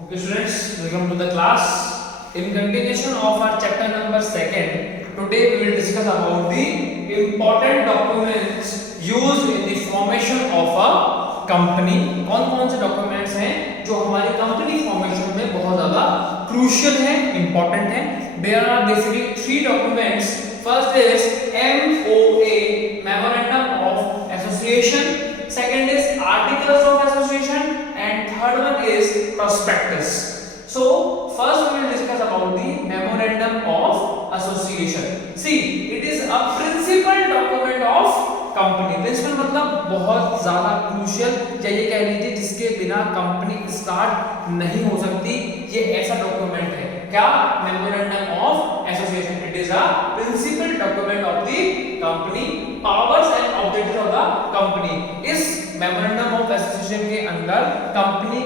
Okay students, welcome to the class. In continuation of our chapter number 2, today we will discuss about the important documents used in the formation of a company. कौन-कौन से documents हैं जो हमारी company formation में बहुत ज़्यादा crucial हैं, important हैं. There are basically 3 documents. First is MOA, Memorandum of Association. Second is Articles of Association. And third one is prospectus. So first we will discuss about the memorandum of association. See, it is a principal document of company. Principal मतलब बहुत ज़्यादा crucial, या ये कह लीजिए जिसके बिना company start नहीं हो सकती. ये ऐसा डॉक्यूमेंट है. क्या? Memorandum of Association. It is a principal document of the company. Powers and objectives of the company. इस मेमोरेंडम ऑफ एसोसिएशन के अंदर कंपनी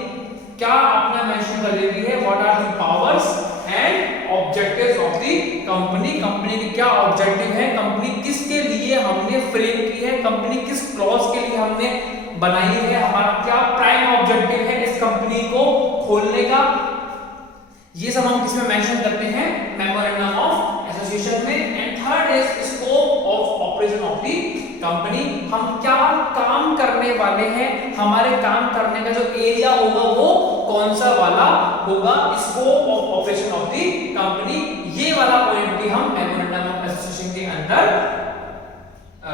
क्या अपना मेंशन कर देती है, what are the powers and objectives of the company. Company के क्या ऑब्जेक्टिव है, कंपनी किसके लिए हमने फ्रेम की है, कंपनी किस क्लॉज के लिए हमने बनाई है, हमारा क्या प्राइम ऑब्जेक्टिव है इस कंपनी को खोलने का. ये सब हम किसमें मेंशन करते हैं, मेमोरेंडम ऑफ एसोसिएशन में. And third is scope of operation of the company. हम क्या काम करने वाले हैं, हमारे काम करने का जो एरिया होगा वो कौन सा वाला होगा, scope of operation of the company. ये वाला पॉइंट भी हम मेमोरेंडम ऑफ एसोसिएशन के अंदर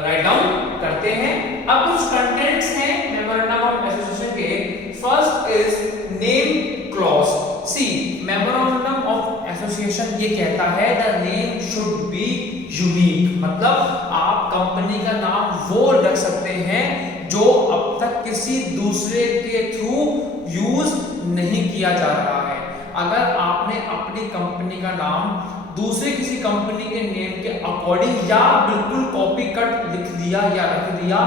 राइट डाउन करते हैं. अब कुछ कंटेंट्स हैं मेमोरेंडम ऑफ एसोसिएशन के. First is name clause. See, memorandum of association ये कहता है the name should be unique. मतलब आप कंपनी का नाम वो रख सकते हैं जो अब तक किसी दूसरे के थ्रू यूज नहीं किया जा रहा है. अगर आपने अपनी कंपनी का नाम दूसरे किसी कंपनी के नेम के अकॉर्डिंग या बिल्कुल कॉपी कट लिख दिया या रख दिया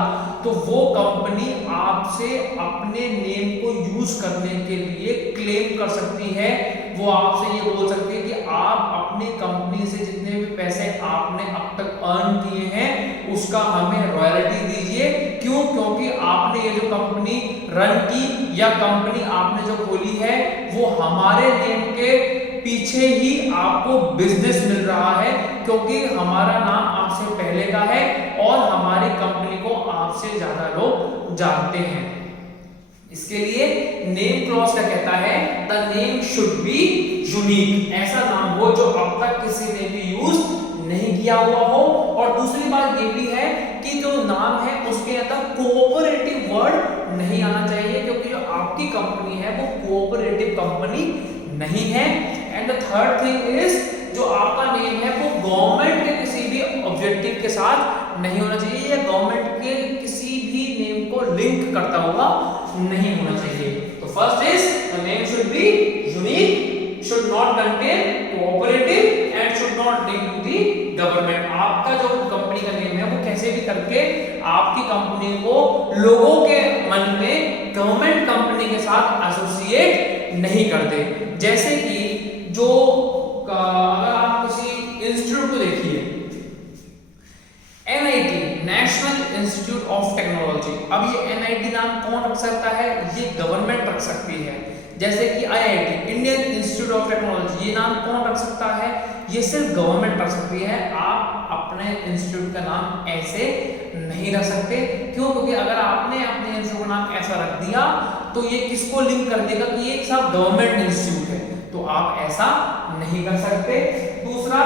तो वो कंपनी आपसे अपने नेम को यूज करने के लिए क्लेम कर सकती है. वो आपसे ये बोल सकती है कि आप अपनी कंपनी से जितने भी पैसे आपने अब तक अर्न किए हैं उसका हमें रॉयल्टी दीजिए. क्यों? क्योंकि आपने ये जो कंपनी रन की या कंपनी आपने जो खोली है वो हमारे नेम के पीछे ही आपको बिजनेस मिल रहा है, क्योंकि हमारा नाम आपसे पहले का है और हमारी कंपनी को आपसे ज्यादा लोग जानते हैं. इसके लिए नेम क्लॉज क्या कहता है, the name should be unique. ऐसा नाम हो जो अब तक किसी ने भी यूज नहीं किया हुआ हो. और दूसरी बात ये भी है कि जो नाम है उसके अंदर कोऑपरेटिव वर्ड नहीं आना चाहिए, क्योंकि जो आपकी कंपनी है वो कोऑपरेटिव कंपनी नहीं है. And the third thing is जो आपका नेम है वो गवर्नमेंट के किसी भी ऑब्जेक्टिव के साथ नहीं होना चाहिए या गवर्नमेंट के किसी भी नेम को लिंक करता हुआ नहीं होना चाहिए. तो first is the name should be unique, should not contain cooperative and should not link to the government. आपका जो कंपनी का नेम है वो कैसे भी करके आपकी कंपनी को लोगों के मन में गवर्नमेंट कंपनी के साथ एसोसिएट नहीं करते. जैसे कि जो अगर आप किसी इंस्टीट्यूट को देखिए, NIT, national institute of technology. अब ये NIT नाम कौन रख सकता है, ये गवर्नमेंट रख सकती है. जैसे कि IIT, Indian institute of technology, ये नाम कौन रख सकता है, ये सिर्फ गवर्नमेंट रख सकती है. आप अपने इंस्टीट्यूट का नाम ऐसे नहीं रख सकते. क्यों? क्योंकि अगर आपने अपने इंस्टीट्यूट का नाम ऐसा रख दिया तो ये किसको लिंक कर देगा कि ये सब गवर्नमेंट इंस्टीट्यूट है, तो आप ऐसा नहीं कर सकते. दूसरा,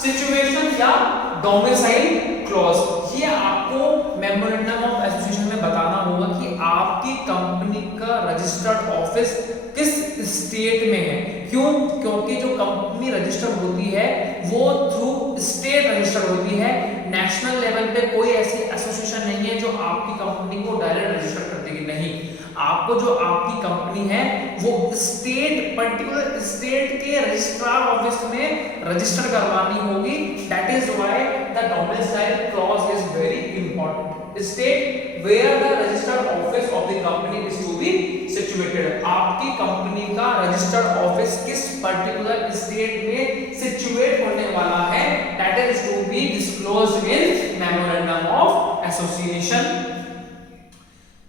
सिचुएशन या डोमिसाइल क्लॉज. ये आपको मेमोरेंडम ऑफ एसोसिएशन में बताना होगा कि आपकी कंपनी का रजिस्टर्ड ऑफिस किस स्टेट में है. क्यों? क्योंकि जो कंपनी रजिस्टर्ड होती है वो थ्रू स्टेट रजिस्टर्ड होती है. नेशनल लेवल पे कोई ऐसी एसोसिएशन नहीं है जो आपकी कंपनी को डायरेक्ट रजिस्टर कर देगी. नहीं, आपको जो आपकी कंपनी है वो स्टेट, पर्टिकुलर स्टेट के रजिस्ट्रार ऑफिस में रजिस्टर करवानी होगी. That is why the domicile clause is very important. State where the registered office of the company is to be situated. आपकी कंपनी का रजिस्टर्ड ऑफिस किस particular state में situate होने वाला है, that is to be disclosed in memorandum of association.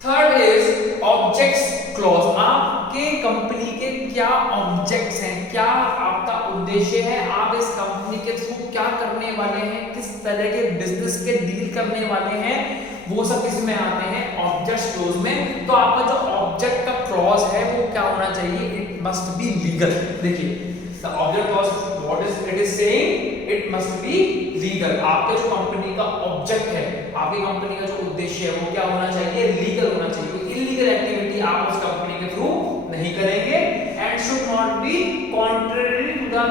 Third is objects clause. आपके company के क्या ऑब्जेक्ट्स हैं, क्या आपका उद्देश्य है, आप इस कंपनी के थ्रू क्या करने वाले हैं, किस तरह के बिजनेस के डील करने वाले हैं, वो सब इसमें आते हैं ऑब्जेक्ट्स क्लॉज में। तो आपका जो ऑब्जेक्ट का क्लॉज है वो क्या होना चाहिए, इट मस्ट बी लीगल। देखिए the object clause what is it is saying, it must be legal. आपके जो कंपनी का ऑब्जेक्ट है, आपकी कंपनी का जो उद्देश्य है वो क्या होना चाहिए, लीगल होना चाहिए। इलीगल एक्टिविटी आप उस कंपनी के थ्रू नहीं करेंगे and should not be contrary to the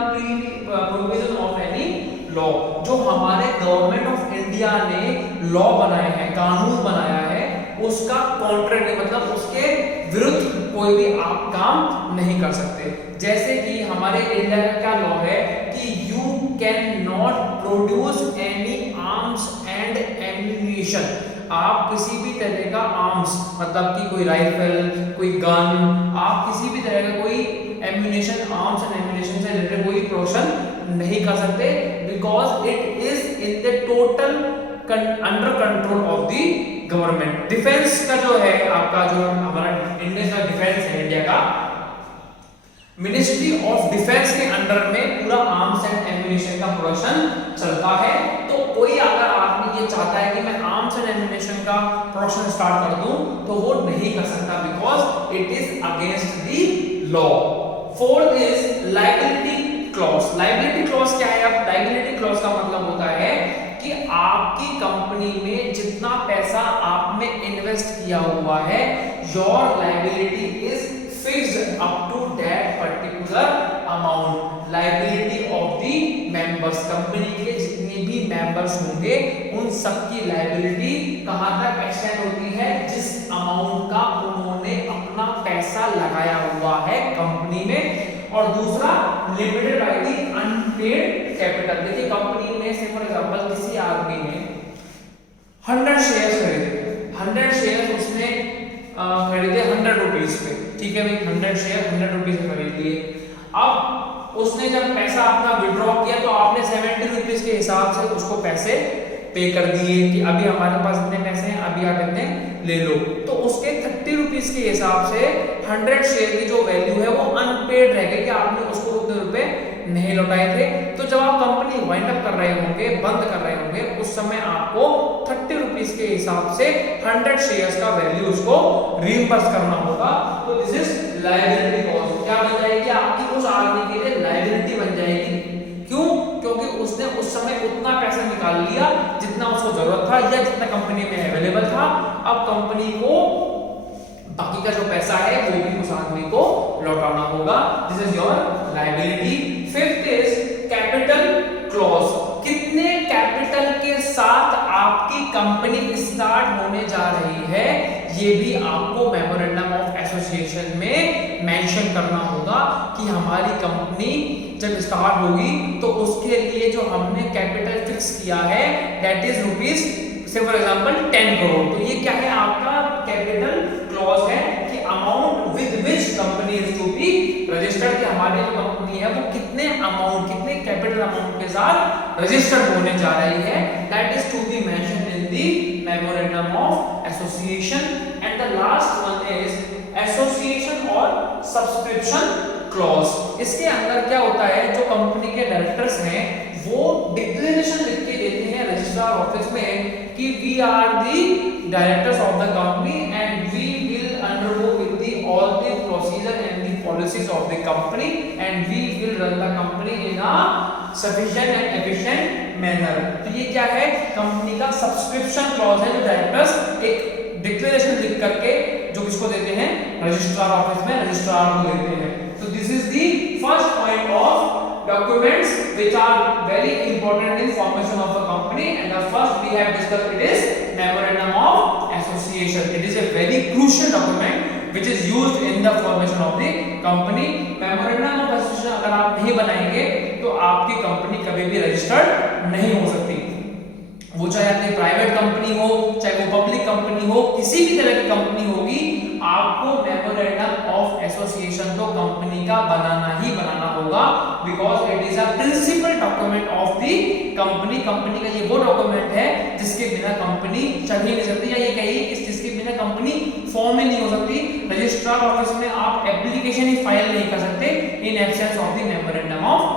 provision of any law. जो हमारे गवर्नमेंट ऑफ इंडिया ने लॉ बनाए हैं, कानून बनाया है, उसका कॉन्ट्ररी मतलब उसके विरुद्ध कोई भी आप काम नहीं कर सकते। जैसे कि हमारे इंडिया का क्या लॉ है कि you can not produce any arms and ammunition. आप किसी भी तरह का आर्म्स मतलब कि कोई राइफल, कोई गन, आप किसी भी तरह का कोई एम्यूनिशन, आर्म्स एंड एम्यूनिशन से रिलेटेड कोई प्रोडक्शन नहीं कर सकते, because it is in the total under control of the government. Defence का जो है आपका, जो हमारा इंडिया का डिफेंस है, इंडिया का मिनिस्ट्री ऑफ डिफेंस के अंडर में पूरा आर्म्स एंड एम्यूनिशन का प्रोडक्शन चलता है। तो कोई अगर आदमी ये चाहता है कि मैं आर्म्स एंड एम्यूनिशन का प्रोडक्शन स्टार्ट कर दूं तो वो नहीं कर सकता, because it is against the law. Fourth is liability clause. Liability clause क्या है? अब लायबिलिटी क्लॉज का मतलब होता है कि आपकी कंपनी में जितना पैसा आपने इन्वेस्ट किया हुआ है, your liability is fixed up to that particular amount. Liability of the members, company के जितने भी मेंबर्स होंगे उन सबकी लायबिलिटी कहां तक एक्सटेंड होती है, जिस अमाउंट का उन्होंने अपना पैसा लगाया हुआ है कंपनी में। और दूसरा limited by the unpaid capital. देखिए कंपनी में से फॉर एग्जांपल किसी आदमी ने 100 शेयर्स खरीदे, 100 शेयर्स उसने खरीदे 100 रुपीस पे, ठीक है भाई, 100 शेयर 100 रुपीस में खरीद लिए। अब उसने जब पैसा अपना विड्रॉ किया तो आपने 70 रुपीस के हिसाब से उसको पैसे पे कर दिए कि अभी हमारे पास इतने पैसे हैं, अभी आप इतने ले लो। तो उसके 30 रुपीस के हिसाब से 100 शेयर की जो वैल्यू है वो अनपेड रह गई कि आपने उसको उतने रुपए नहीं लौटाए थे। तो जब आप कंपनी वाइंड अप कर रहे होंगे, बंद कर रहे होंगे, उस समय आपको 30 रुपीस के हिसाब से 100 शेयर्स का वैल्यू उसको रीइंबर्स करना होगा। तो दिस इज लायबिलिटी क्लॉज। क्या बन जाएगी? आपकी उस आदमी के लिए लायबिलिटी बन जाएगी। क्यों? क्योंकि उसने उस समय उतना पैसा निकाल लिया जितना उसको जरूरत था या जितना कंपनी में अवेलेबल था। अब कंपनी को बाकी का जो पैसा है वो भी उस आदमी को लौटाना होगा। This is your liability. Fifth is capital clause. कितने कैपिटल के साथ आपकी कंपनी स्टार्ट होने जा रही है, ये भी आपको मेमोरेंडम ऑफ एसोसिएशन में मेंशन करना होगा कि हमारी कंपनी जब स्टार्ट होगी तो उसके लिए जो हमने कैपिटल फिक्स किया है दैट इज रुपीज से फॉर एग्जांपल 10 करोड़। तो ये क्या है? आपका कैपिटल क्लॉज है कि amount with which company is to be registered, कि हमारी जो कंपनी है वो कितने अमाउंट, कितने कैपिटल अमाउंट के साथ रजिस्टर्ड होने जा रही है, that is to be mentioned in the memorandum of association. And the last one is association और सब्सक्रिप्शन क्लॉज। इसके अंदर क्या होता है, जो कंपनी के डायरेक्टर्स हैं वो डिक्लेरेशन लिख के देते हैं रजिस्ट्रार ऑफिस में कि we are the directors of the company and we will undergo with the all the procedure and the policies of the company and we will run the company in a sufficient and efficient manner. तो ये क्या है? Company का subscription clause है, जो directors एक declaration लिख करके जो किसको देते हैं, रजिस्ट्रार ऑफिस में रजिस्ट्रार को देते हैं। So this is the first point of documents which are very important in formation of the company, and the first we have discussed it is memorandum of association. It is a very crucial document which is used in the formation of the company. Memorandum of association अगर आप नहीं बनाएंगे तो आपकी company कभी भी registered नहीं हो सकती। वो चाहे अपनी प्राइवेट कंपनी हो, चाहे वो पब्लिक कंपनी हो, किसी भी तरह की कंपनी होगी, आपको मेमोरेंडम ऑफ एसोसिएशन तो कंपनी का बनाना ही बनाना होगा, because it is a principal document of the company. Company का ये वो डॉक्यूमेंट है जिसके बिना कंपनी चल ही नहीं सकती, या ये कहिए कि जिसके बिना कंपनी फॉर्म ही नहीं हो सकती। रजिस्ट्रार ऑफिस में आप एप्लीकेशन नोटिफिकेशन ही फाइल नहीं कर सकते in absence of the memorandum of